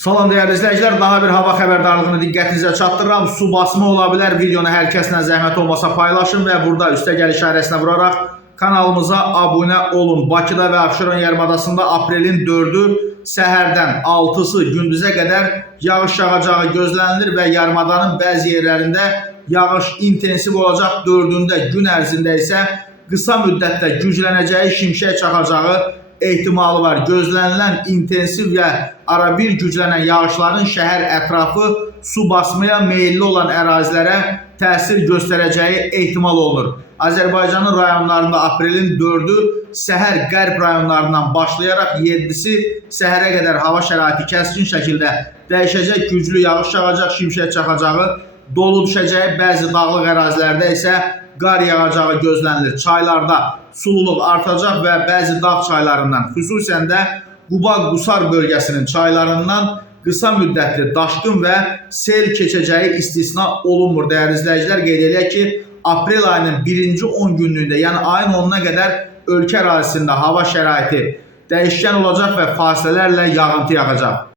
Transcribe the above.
Salam değerli izləyicilər, daha bir hava xəbərdarlığını diqqətinizə çatdırıram. Su basma ola bilər. Videonu hər kəslə zəhmət olmasa paylaşın və burada üstəgəl işarəsinə vuraraq kanalımıza abunə olun. Bakıda və Abşeron yarımadasında aprelin 4-ü səhərdən 6-sı gündüzə qədər yağış yağacağı gözlənilir və yarımadanın bəzi yerlərində yağış intensiv olacaq. 4-ündə gün ərzində isə qısa müddətdə güclənəcəyi, şimşək çaxacağı ehtimalı var. Gözlənilən intensiv və arabir güclənən yağışların şəhər ətrafı su basmaya meyilli olan ərazilərə təsir göstərəcəyi ehtimal olunur. Azərbaycanın rayonlarında aprelin 4-ü səhər qərb rayonlarından başlayaraq 7-si səhərə qədər hava şəraiti kəskin şəkildə dəyişəcək, güclü yağış yağacaq, şimşək çaxacağı, dolu düşəcəyi, bəzi dağlıq ərazilərdə isə qar yağacağı gözlənilir. Çaylarda sululuq artacaq və bəzi dağ çaylarından, xüsusən də Quba-Qusar bölgəsinin çaylarından qısa müddətli daşqın və sel keçəcəyi istisna olunmur. Dəyərli izləyicilər, qeyd edək ki, aprel ayının birinci 10 günlüyündə, yəni ayın 10-una qədər ölkə ərazisində hava şəraiti dəyişkən olacaq və fasilələrlə yağıntı yağacaq.